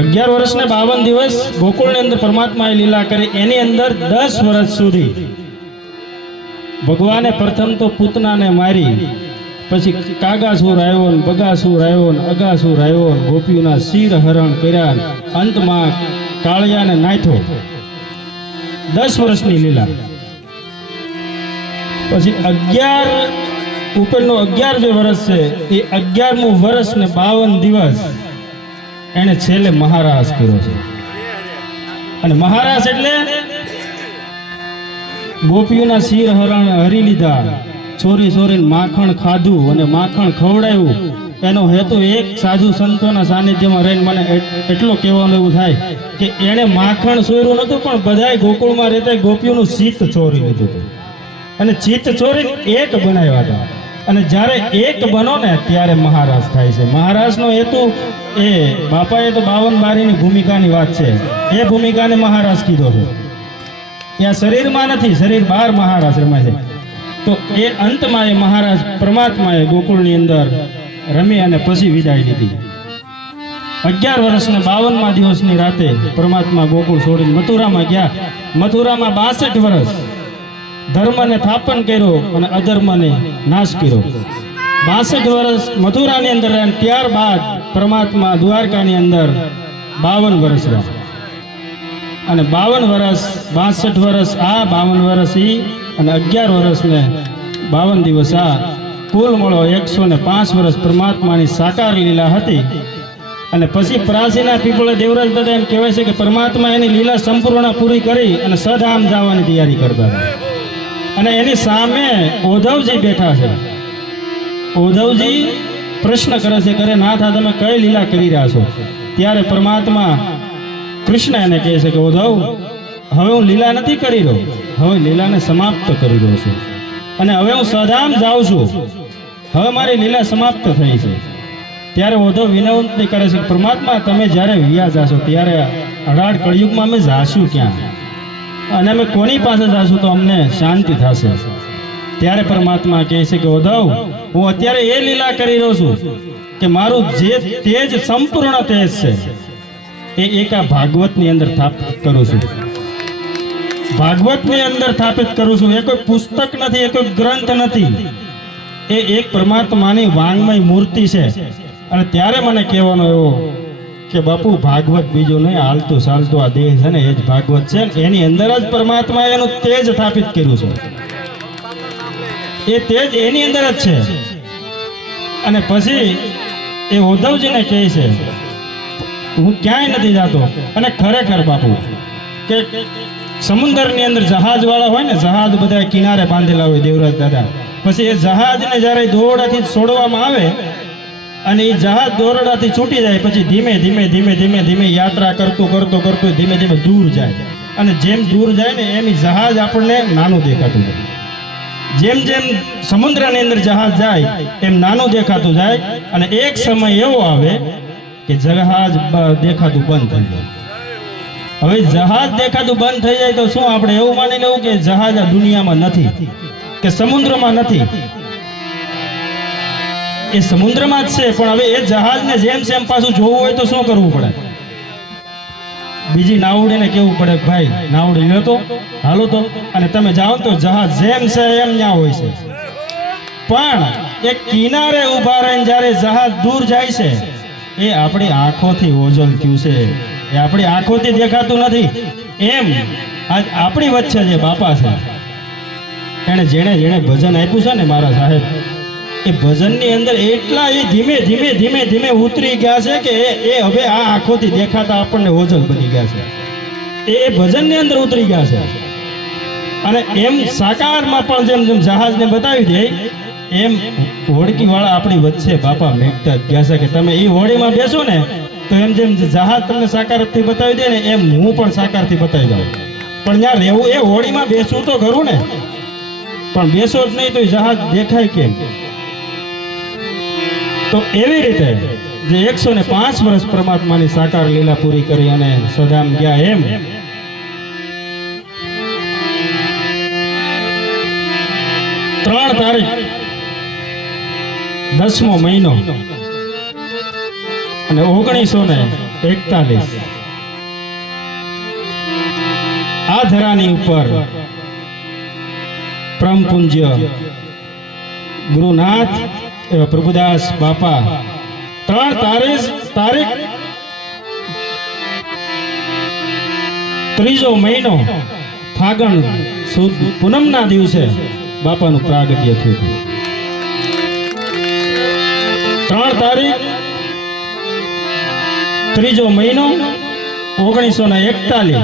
અગિયાર વર્ષ ને બાવન દિવસ ગોકુળની અંદર પરમાત્માએ લીલા કરી, એની અંદર દસ વર્ષ સુધી ભગવાને પ્રથમ તો પૂતનાને મારી, પછી કાગાસુર આવ્યો ને બગાસુર આવ્યો ને અગાસુર આવ્યો ને ગોપીઓના શિર હરણ કર્યા અંતમાં કાળિયાને નાથો દસ વર્ષની લીલા. પછી અગિયાર ઉપરનો અગિયાર જે વર્ષ છે, એ અગિયારમું વર્ષ ને બાવન દિવસ એને છેલ્લે મહારાસ કર્યો છે. અને મહારાસ એટલે ગોપીઓના શિર હરણ હરી લીધા. ચોરી ચોરીને માખણ ખાધું અને માખણ ખવડાવ્યું. એનો હેતુ એક સાધુ સંતોના સાનિધ્યમાં રહીને મને એટલો કહેવાનું એવું થાય કે એણે માખણ ચોર્યું નહોતું, પણ બધાય ગોકુળમાં રહેતા ગોપીઓનું ચિત્ત ચોરી લીધું હતું. અને ચિત્ત ચોરી એક બનાવ્યા હતા. અને જ્યારે એક બનો ને, ત્યારે મહારાજ થાય છે. મહારાજનો હેતુ એ, બાપાએ તો બાવન બારીની ભૂમિકાની વાત છે. એ ભૂમિકાને મહારાજ કીધો છે. ત્યાં શરીરમાં નથી, શરીર બહાર મહારાજ રમાય છે. તો એ અંતમાં એ મહારાજ પરમાત્માએ ગોકુળની અંદર રમી અને પછી વિદાય લીધી. અગિયાર વર્ષને બાવનમાં દિવસની રાતે પરમાત્મા ગોકુળ છોડીને મથુરામાં ગયા. મથુરામાં બાસઠ વર્ષ ધર્મને થાપન કર્યો અને અધર્મને નાશ કર્યો. બાસઠ વર્ષ મથુરાની અંદર રહ્યા ત્યારબાદ પરમાત્મા દ્વારકાની અંદર બાવન વર્ષ રહ્યા. અને બાવન વર્ષ, બાસઠ વર્ષ, આ બાવન વર્ષ ઈ અને અગિયાર વર્ષને બાવન દિવસ આ કુલ મળો એકસો ને પાંચ વર્ષ પરમાત્માની સાકાર લીલા હતી. અને પછી પ્રાચીના પીપળે દેવરાજ દાદા એમ કહેવાય છે કે પરમાત્મા એની લીલા સંપૂર્ણ પૂરી કરી અને સધામ જવાની તૈયારી કરતા હતા. અને એની સામે ઓધવજી બેઠા છે. ઉદ્ધવજી પ્રશ્ન કરે છે કરે નાથા, તમે કઈ લીલા કરી રહ્યા છો? ત્યારે પરમાત્મા કૃષ્ણ એને કહે છે કે ઉદ્ધવ, હવે હું લીલા નથી કરી રહ્યો, હવે લીલાને સમાપ્ત કરી રહ્યો છું. અને હવે હું સધામ જાઉં છું. હવે મારી લીલા સમાપ્ત થઈ છે. ત્યારે ઉદ્ધવ વિનવંતી કરે છે પરમાત્મા, તમે જ્યારે વિયા જાશો, ત્યારે અઢાર કળિયુગમાં અમે જાશું ક્યાં? અને અમે કોની પાસે જાશું તો અમને શાંતિ થશે? ત્યારે પરમાત્મા કહે છે કે, ઉદ્ધવ, હું અત્યારે એ લીલા કરી રહ્યો છું કે મારું જે તેજ સંપૂર્ણ તેજ છે, એ એક ભાગવતની અંદર સ્થાપિત કરું છું. ભાગવતની અંદર સ્થાપિત કરું છું. એ કોઈ પુસ્તક નથી, એ કોઈ ગ્રંથ નથી. એ એક પરમાત્માની વાંગમય મૂર્તિ છે. અને ત્યારે મને કહેવાનો એવો કે બાપુ, ભાગવત બીજું નહીં હાલતું ચાલતું આ દેહ છે ને, એ જ ભાગવત છે. એની અંદર જ પરમાત્મા એનું તેજ સ્થાપિત કર્યું છે. એ તેજ એની અંદર જ છે. અને પછી એ ઉદ્ધવજીને કહે છે, હું ક્યાંય નથી જતો. અને ખરેખર બાપુ, કે સમુદ્રની અંદર જહાજ વાળા હોય ને, જહાજ બધા કિનારે બાંધેલા હોય દેવરાજ દાદા. પછી એ જહાજને જ્યારે દોરડાથી છોડવામાં આવે અને એ જહાજ દોરડાથી છૂટી જાય, પછી ધીમે ધીમે ધીમે ધીમે ધીમે યાત્રા કરતું કરતું કરતું ધીમે ધીમે દૂર જાય. અને જેમ દૂર જાય ને એમ જહાજ આપણને નાનું દેખાતું જાય. જેમ જેમ સમુદ્રની અંદર જહાજ જાય, એમ નાનું દેખાતું જાય. અને એક સમય એવો આવે કે જહાજ દેખાતું બંધ થઈ જાય. હવે જહાજ દેખાતું બંધ થઈ જાય તો શું આપણે એવું માની લેવું કે જહાજ આ દુનિયામાં નથી? કે સમુદ્રમાં નથી? એ સમુદ્રમાં જ છે, પણ હવે એ જહાજને જેમ સેમ પાછું જોવું હોય તો શું કરવું પડે? બીજી નાવડીને કેવું પડે? ભાઈ, નાવડી લ્યો તો હાલો તો, અને તમે જાઓ તો જહાજ જેમ છે એમ ત્યાં હોય છે. પણ એ કિનારે ઊભા રહીને જ્યારે જહાજ દૂર જાય છે, એ આપણી આંખોથી ઓજલ થયું છે. એ આપણી આંખોથી દેખાતું નથી. એમ આજ આપણી વચ્ચે જે બાપા છે એણે જેણે જેણે ભજન આપ્યું છે ને મારા સાહેબ એ ભજનની અંદર એટલા એ ધીમે ધીમે ધીમે ધીમે ઉતરી ગયા છે કે એ- હવે આ આંખોથી દેખાતા આપણને ઓજલ બની ગયા છે. એ ભજનની અંદર ઉતરી ગયા છે. અને એમ સાકારમાં પણ જેમ જેમ જહાજને બતાવી દે, એમ હોડકીવાળા આપણી વચ્ચે બાપા મેઘતા ગયા છે કે તમે એ હોડીમાં બેસો ને, તો એમ જેમ જહાજ તમને સાકારથી બતાવી દે ને, એમ હું પણ સાકારથી બતાવી દઉં. પણ ત્યાં રહેવું એ હોડીમાં બેસવું તો ખરું ને. પણ બેસો જ નહીં તો એ જહાજ દેખાય કેમ? તો એવી રીતે જે એકસો ને પાંચ વર્ષ પરમાત્માની સાકાર લીલા પૂરી કરી અને સદામ ગયા એમ. ત્રણ તારીખ, દસમો મહિનો અને ઓગણીસો ને એકતાલીસ. આ ધરાની ઉપર પરમ પૂજ્ય ગુરુનાથ પ્રભુદાસ બાપા. ત્રણ તારીખ તારીખ ત્રીજો મહિનો, ફાગણ સુદ, પૂનમના દિવસે બાપાનું પ્રાગટ્ય થયું ત્રણ તારીખ, ત્રીજો મહિનો, ઓગણીસો ને એકતાલીસ.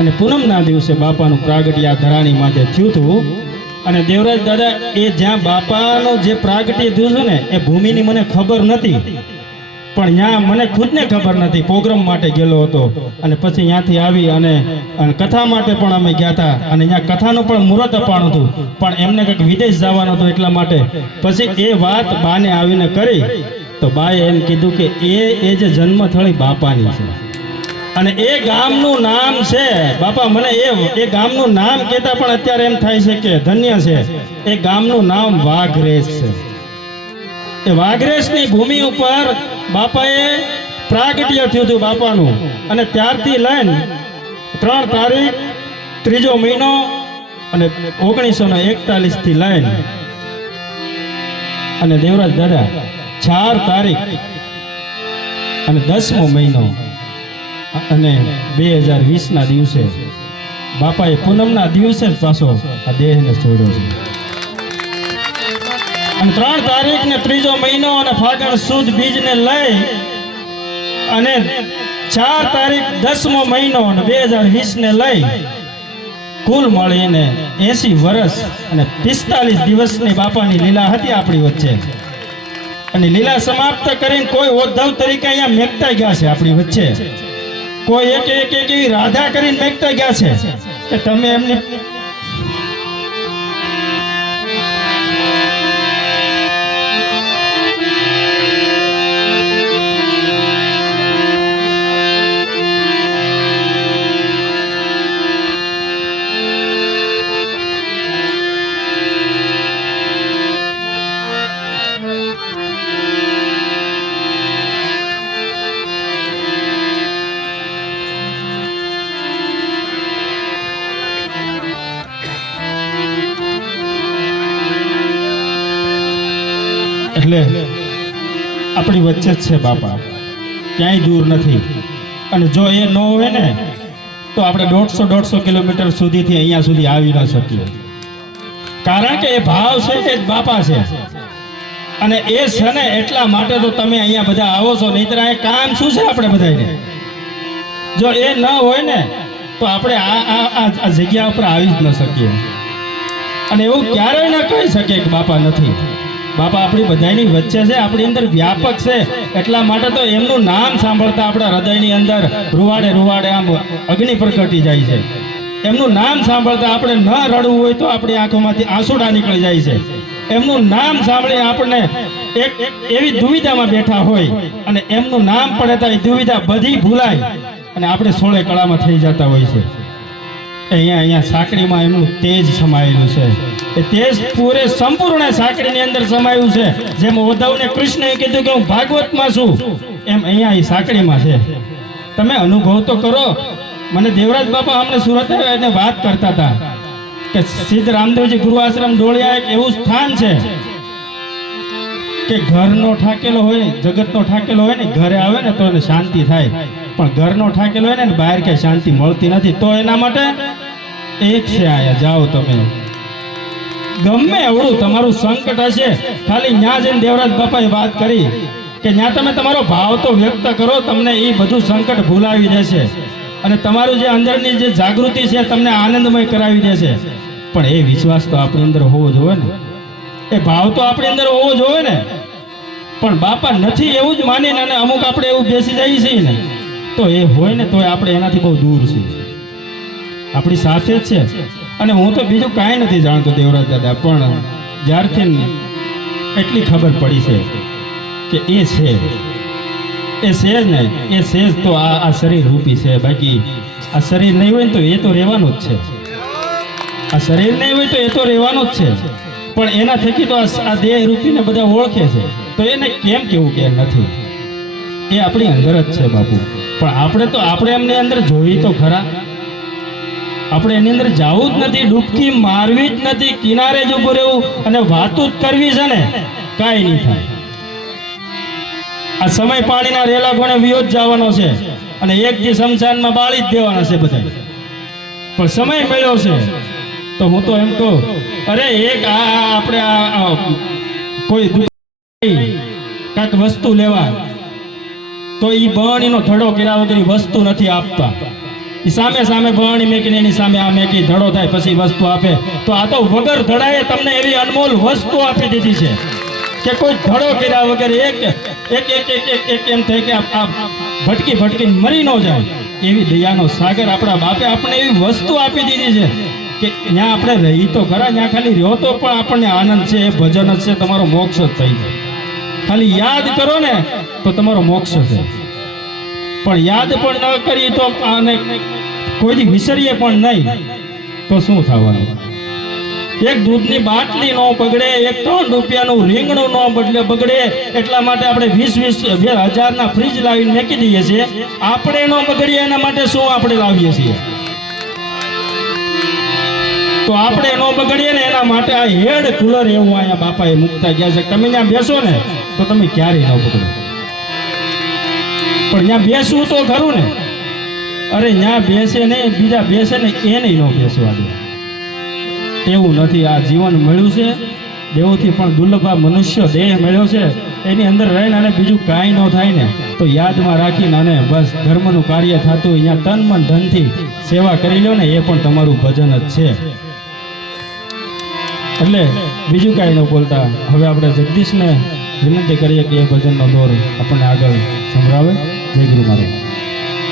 અને પૂનમના દિવસે બાપાનું પ્રાગટ્ય આ ધરાણી માટે થયું હતું. અને દેવરાજ દાદા, એ જ્યાં બાપાનો જે પ્રાગટ્ય થયું છે ને, એ ભૂમિની મને ખબર નથી. પણ ત્યાં મને ખુદને ખબર નથી, પ્રોગ્રામ માટે ગયેલો હતો. અને પછી ત્યાંથી આવી અને કથા માટે પણ અમે ગયા હતા. અને ત્યાં કથાનું પણ મુહૂર્ત અપાણું હતું. પણ એમને કંઈક વિદેશ જવાનું હતું એટલા માટે. પછી એ વાત બાને આવીને કરી, તો બાએ એમ કીધું કે એ એ જે જન્મથળી બાપાની છે. અને એ ગામનું નામ છે, બાપા, મને એ એ ગામનું નામ કહેતા પણ અત્યારે એમ થાય છે કે ધન્ય છે. એ ગામનું નામ વાઘરેશ છે. એ વાઘરેશની ભૂમિ ઉપર બાપાએ પ્રાગટ્ય થયું હતું બાપાનું. અને ત્યારથી લઈને ત્રણ તારીખ, ત્રીજો મહિનો અને ઓગણીસો ને એકતાલીસથી લઈને અને દેવરાજ દાદા, ચાર તારીખ અને દસમો મહિનો. અને બે હજાર વીસના દિવસે બાપાએ પૂનમના દિવસે જ પાછો આ દેહને છોડ્યો છે. અને ત્રણ તારીખ ને ત્રીજો મહિનો અને ફાગણ સુદ બીજને લઈ અને ચાર તારીખ દસમો મહિનો બે હજાર વીસ ને લઈ કુલ મળીને એસી વર્ષ અને પિસ્તાલીસ દિવસની બાપાની લીલા હતી આપણી વચ્ચે. અને લીલા સમાપ્ત કરીને કોઈ ઉદ્ધવ તરીકે અહીંયા મેકતા ગયા છે આપણી વચ્ચે. કોઈ એક એક એક રાધા કરીને મેકતા ગયા છે કે તમે એમની એટલે આપણી વચ્ચે જ છે બાપા. ક્યાંય દૂર નથી. અને જો એ ન હોય ને, તો આપણે દોઢસો દોઢસો કિલોમીટર સુધીથી અહીંયા સુધી આવી ન શકીએ. કારણ કે એ ભાવ છે એ જ બાપા છે. અને એ છે ને એટલા માટે તો તમે અહીંયા બધા આવો છો, નહીતર એ કામ શું છે આપણે બધાને જો એ ન હોય ને, તો આપણે આ આ જગ્યા ઉપર આવી જ ન શકીએ. અને એવું ક્યારેય ન કહી શકીએ કે બાપા નથી. બાપા, આપણી બધાની વચ્ચે છે, આપણી અંદર વ્યાપક છે. એટલા માટે તો એમનું નામ સાંભળતા આપણા હૃદયની અંદર રૂવાડે રૂવાડે આમ અગ્નિ પ્રગટી જાય છે. એમનું નામ સાંભળતા આપણે ન રડવું હોય તો આપણી આંખોમાંથી આંસુડા નીકળી જાય છે. એમનું નામ સાંભળીને આપણને એક એવી દુવિધામાં બેઠા હોય અને એમનું નામ પડે તો એ દુવિધા બધી ભૂલાય અને આપણે સોળે કળામાં થઈ જતા હોય છે. અહીંયા અહીંયા સાંકડીમાં એમનું તેજ સમાયેલું છે. એ તેજ પૂરે સંપૂર્ણ સાંકળીની અંદર સમાયું છે. જેમ ઉદ્ધવને કૃષ્ણએ કીધું કે હું ભાગવતમાં છું, એમ અહીંયા એ સાંકડીમાં છે. તમે અનુભવ તો કરો. મને દેવરાજ બાપા અમને સુરત આવ્યા એને વાત કરતા હતા કે સિદ્ધ રામદેવજી ગુરુ આશ્રમ ડોળિયા એક એવું સ્થાન છે કે ઘરનો ઠાકેલો હોય, જગતનો ઠાકેલો હોય ને, ઘરે આવે ને તો એને શાંતિ થાય. પણ ઘરનો ઠાકેલો હોય ને બહાર ક્યાંય શાંતિ મળતી નથી, તો એના માટે એક છે આયા, જાઓ તમે. ગમે એવડું તમારું સંકટ હશે, ખાલી ત્યાં જઈને દેવરાજ બાપાએ વાત કરી કે ત્યાં તમે તમારો ભાવ તો વ્યક્ત કરો, તમને એ બધું સંકટ ભૂલાવી દેશે. અને તમારું જે અંદરની જે જાગૃતિ છે, તમને આનંદમય કરાવી દેશે. પણ એ વિશ્વાસ તો આપણી અંદર હોવો જોઈએ ને. એ ભાવ તો આપણી અંદર હોવો જોઈએ ને. પણ બાપા નથી એવું જ માનીને અને અમુક આપણે એવું બેસી જઈએ છીએ ને. તો એ હોય ને તો આપણે એનાથી બહુ દૂર છીએ. આપણી સાથે જ છે. અને હું તો બીજું કાંઈ નથી જાણતો દેવરાજ દાદા, પણ જ્યારથી એટલી ખબર પડી છે કે એ છે. એ છે જ ને, એ છે જ તો આ આ શરીર રૂપી છે. બાકી આ શરીર નહીં હોય ને તો એ તો રહેવાનું જ છે. આ શરીર નહીં હોય તો એ તો રહેવાનું જ છે. પણ એના થકી તો આ દેહ રૂપીને બધા ઓળખે છે. તો એને કેમ કેવું કે નથી? એ આપણી અંદર જ છે બાપુ. પણ આપણે તો આપણે એમની અંદર જોઈ તો ખરા. આપણે એની અંદર જવું જ નથી, ડૂબકી મારવી જ નથી, કિનારે જ ઉભું રહેવું અને વાતો જ કરવી છે ને, કાંઈ નહીં થાય. આ સમય પાણીના રેલા કોણે વિયોજ જવાનો છે અને એક જે શમશાનમાં બાળી જ દેવાના છે બધા પણ સમય મળ્યો છે. તો હું તો એમ કહું, અરે એક આ આપણે આ કોઈ કાંઈક વસ્તુ લેવા. તો એ બરણીનો ધડો કર્યા વગર વસ્તુ નથી આપતા. એ સામે સામે બરણી મેકીને એની સામે આ મેકી ધડો થાય પછી વસ્તુ આપે. તો આ તો વગર ધડાએ તમને એવી અનમોલ વસ્તુ આપી દીધી છે કે કોઈ ધડો કર્યા વગર એક એક એક એક એક એક એમ થાય કે આ- ભટકી ભટકીને મરી ન જાય. એવી દયાનો સાગર આપણા બાપે આપણે એવી વસ્તુ આપી દીધી છે કે ત્યાં આપણે રહી તો ખરા ત્યાં ખાલી રહ્યો તો પણ આપણને આનંદ છે એ ભજન જ છે, તમારો મોક્ષ જ થઈ જાય. ખાલી યાદ કરો ને તો તમારો મોક્ષ છે પણ યાદ પણ ન કરીએ તો આને કોઈ દી વિસરીએ પણ નહીં. તો શું થવાનું? એક દૂધની બાટલી નો બગડે, એક ત્રણ રૂપિયાનું રીંગણું નો બદલે બગડે, એટલા માટે આપણે વીસ વીસ બે હજારના ફ્રીજ લાવીને મેકી દઈએ છીએ. આપણે ન બગડીએ, એના માટે શું આપણે લાવીએ છીએ? તો આપણે ન બગડીએ ને એના માટે આ હેડ કુલર એવું અહીંયા બાપાએ મૂકતા ગયા છે. તમે ત્યાં બેસો ને. તો તમે ક્યારેય ન પકડો પણ ત્યાં બેસવું તો ખરું ને. અરે ત્યાં બેસે ને, બીજા બેસે ને એને ન બેસવા દે. એવું નથી, આ જીવન મળ્યું છે. દેવોથી પણ દુર્લભ મનુષ્ય દેહ મળ્યો છે. એની અંદર રહીને અને બીજું કાંઈ ન થાય ને. તો યાદમાં રાખીને અને બસ ધર્મનું કાર્ય થતું અહીંયા તન મન ધનથી સેવા કરી લો ને, એ પણ તમારું ભજન જ છે. એટલે બીજું કાંઈ ન બોલતા. હવે આપણે જગદીશને વિનંતી કરીએ કે એ ભજનનો દોર આપણને આગળ સંભળાવે. જય ગુરુ મારું